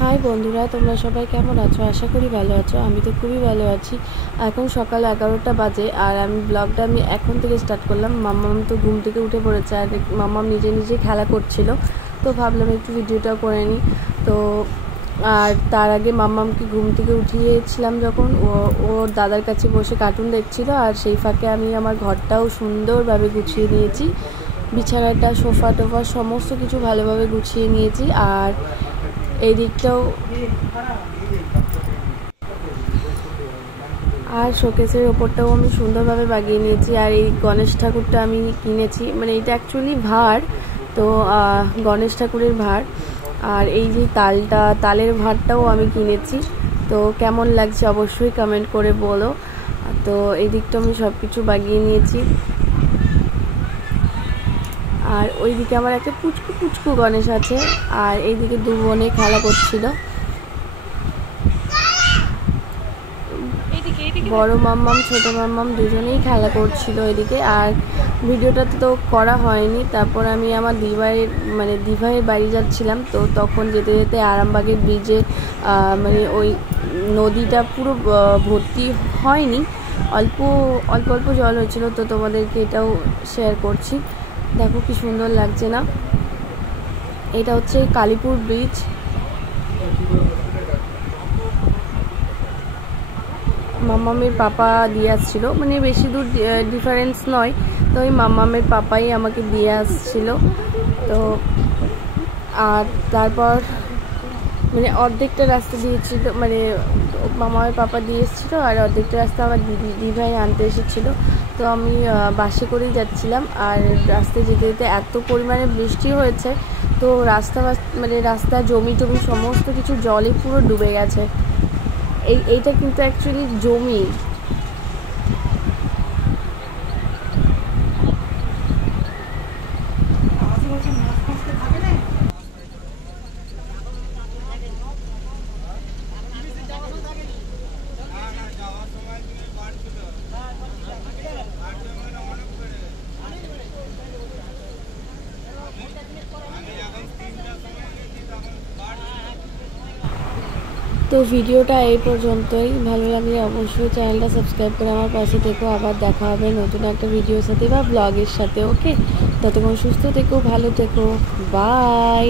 High বন্ধুরা, তোমরা সবাই কেমন আছো? আশা করি ভালো আছো। আমি তো খুবই ভালো আছি। এখন সকাল 11টা বাজে আর ব্লগটা এখন থেকে স্টার্ট করলাম। মাম্মাম তো ঘুম থেকে উঠে পড়েছে আর মাম্মাম নিজে নিজে খেলা করছিল, তো ভাবলাম একটু ভিডিওটাও করে নিই। তো আর তার আগে মাম্মামকে ঘুম থেকে উঠিয়েছিলাম যখন ওর দাদার কাছে বসে কার্টুন দেখছিল, আর সেই ফাঁকে আমি আমার ঘরটাও সুন্দরভাবে গুছিয়ে নিয়েছি। বিছানাটা, সোফা টোফা সমস্ত কিছু ভালোভাবে গুছিয়ে নিয়েছি। আর এই দিকটাও আর শোকেসের ওপরটাও আমি সুন্দরভাবে বাগিয়ে নিয়েছি। আর এই গণেশ ঠাকুরটা আমি কিনেছি, মানে এটা অ্যাকচুয়ালি ভাঁড়, তো গণেশ ঠাকুরের ভাঁড়। আর এই যে তালের ভাঁড়টাও আমি কিনেছি। তো কেমন লাগছে অবশ্যই কমেন্ট করে বলো। তো এই দিকটা আমি সব কিছু বাগিয়ে নিয়েছি। আর ওইদিকে আমার একটা পুচকু পুচকু গণেশ আছে, আর এইদিকে দু বোনে খেলা করছিল। বড় মাম্মাম ছোট মাম্মাম দুজনেই খেলা করছিল এদিকে। আর ভিডিওটা তো করা হয়নি। তারপর আমি আমার দিভাইয়ের বাড়ি যাচ্ছিলাম, তো তখন যেতে যেতে আরামবাগের ব্রিজে ওই নদীটা পুরো ভর্তি হয়নি, অল্প অল্প অল্প জল হয়েছিল। তো তোমাদেরকে এটাও শেয়ার করছি। দেখো কি সুন্দর লাগছে না? এটা হচ্ছে কালীপুর ব্রিজ। মাম্মামের পাপা দিয়ে আসছিল, মানে বেশি দূর ডিফারেন্স নয়, তো ওই মাম্মামের পাপাই আমাকে দিয়ে আসছিল। তো আর তারপর অর্ধেকটা রাস্তা দিয়েছিল, মামামের পাপা দিয়ে এসেছিলো, আর অর্ধেকটা রাস্তা আমার দিভাই আনতে এসেছিলো। তো আমি বাসে করেই যাচ্ছিলাম। আর রাস্তায় যেতে যেতে এত পরিমাণে বৃষ্টি হয়েছে, তো রাস্তা জমি টমি সমস্ত কিছু জলে পুরো ডুবে গেছে। এইটা কিন্তু অ্যাকচুয়ালি জমি। তো ভিডিওটা এই পর্যন্তই। ভালো লাগলে অবশ্যই চ্যানেলটা সাবস্ক্রাইব করে আমার পাশে থেকো। আবার দেখা হবে নতুন একটা ভিডিওর সাথে বা ব্লগের সাথে। ওকে, ততক্ষণ সুস্থ থেকো, ভালো থেকো, বাই।